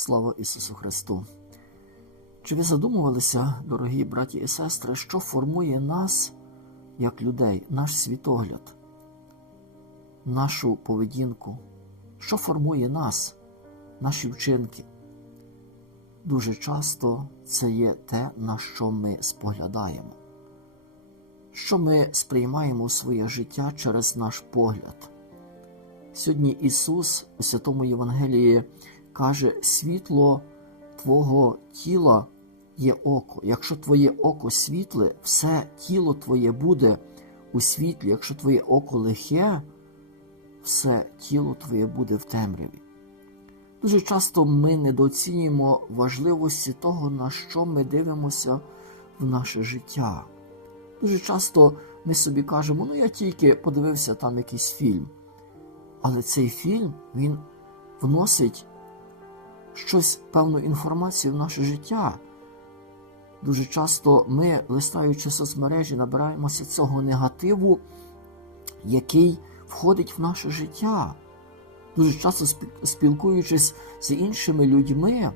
Слава Ісусу Христу! Чи ви задумувалися, дорогі браті і сестри, що формує нас як людей, наш світогляд, нашу поведінку? Що формує нас, наші вчинки? Дуже часто це є те, на що ми споглядаємо, що ми сприймаємо у своє життя через наш погляд. Сьогодні Ісус у Святому Євангелії каже: світло Твого тіла є око. Якщо твоє око світле, все тіло твоє буде у світлі. Якщо твоє око лихе, все тіло твоє буде в темряві. Дуже часто ми недооцінюємо важливості того, на що ми дивимося в наше життя. Дуже часто ми собі кажемо, ну я тільки подивився там якийсь фільм. Але цей фільм він вносить щось, певну інформацію в наше життя. Дуже часто ми, листаючи соцмережі, набираємося цього негативу, який входить в наше життя. Дуже часто спілкуючись з іншими людьми,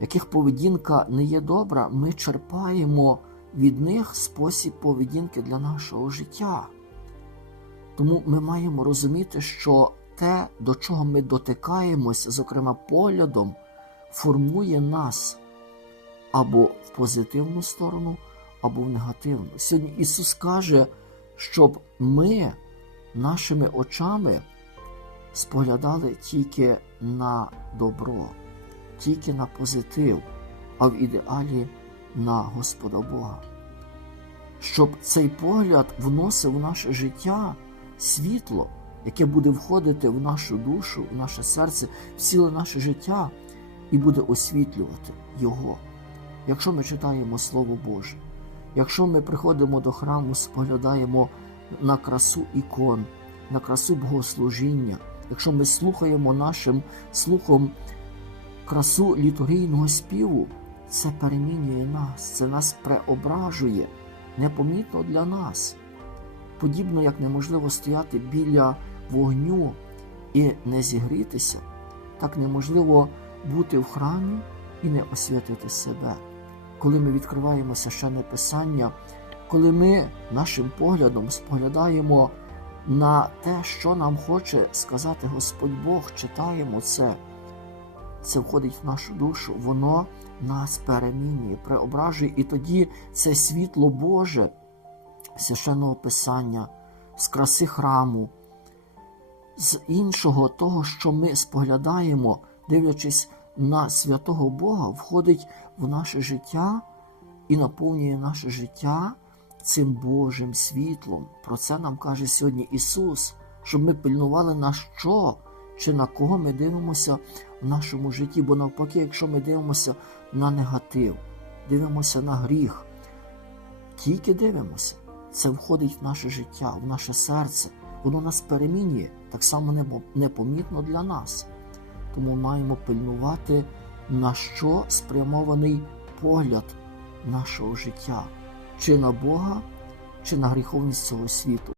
яких поведінка не є добра, ми черпаємо від них спосіб поведінки для нашого життя. Тому ми маємо розуміти, що те, до чого ми дотикаємося, зокрема поглядом, формує нас або в позитивну сторону, або в негативну. Сьогодні Ісус каже, щоб ми нашими очами споглядали тільки на добро, тільки на позитив, а в ідеалі на Господа Бога. Щоб цей погляд вносив в наше життя світло, яке буде входити в нашу душу, в наше серце, в ціле наше життя і буде освітлювати Його. Якщо ми читаємо Слово Боже, якщо ми приходимо до храму, споглядаємо на красу ікон, на красу богослужіння, якщо ми слухаємо нашим слухом красу літургійного співу, це перемінює нас, це нас преображує непомітно для нас. Подібно як неможливо стояти біля вогню і не зігрітися, так неможливо бути в храмі і не освятити себе. Коли ми відкриваємо священне Писання, коли ми нашим поглядом споглядаємо на те, що нам хоче сказати Господь Бог, читаємо це, це входить в нашу душу, воно нас перемінює, преображує, і тоді це світло Боже, священного Писання, з краси храму, з іншого того, що ми споглядаємо, дивлячись на святого Бога, входить в наше життя і наповнює наше життя цим Божим світлом. Про це нам каже сьогодні Ісус, щоб ми пильнували на що чи на кого ми дивимося в нашому житті. Бо навпаки, якщо ми дивимося на негатив, дивимося на гріх, тільки дивимося, це входить в наше життя, в наше серце, воно нас перемінює так само непомітно для нас. Тому маємо пильнувати, на що спрямований погляд нашого життя, чи на Бога, чи на гріховність цього світу.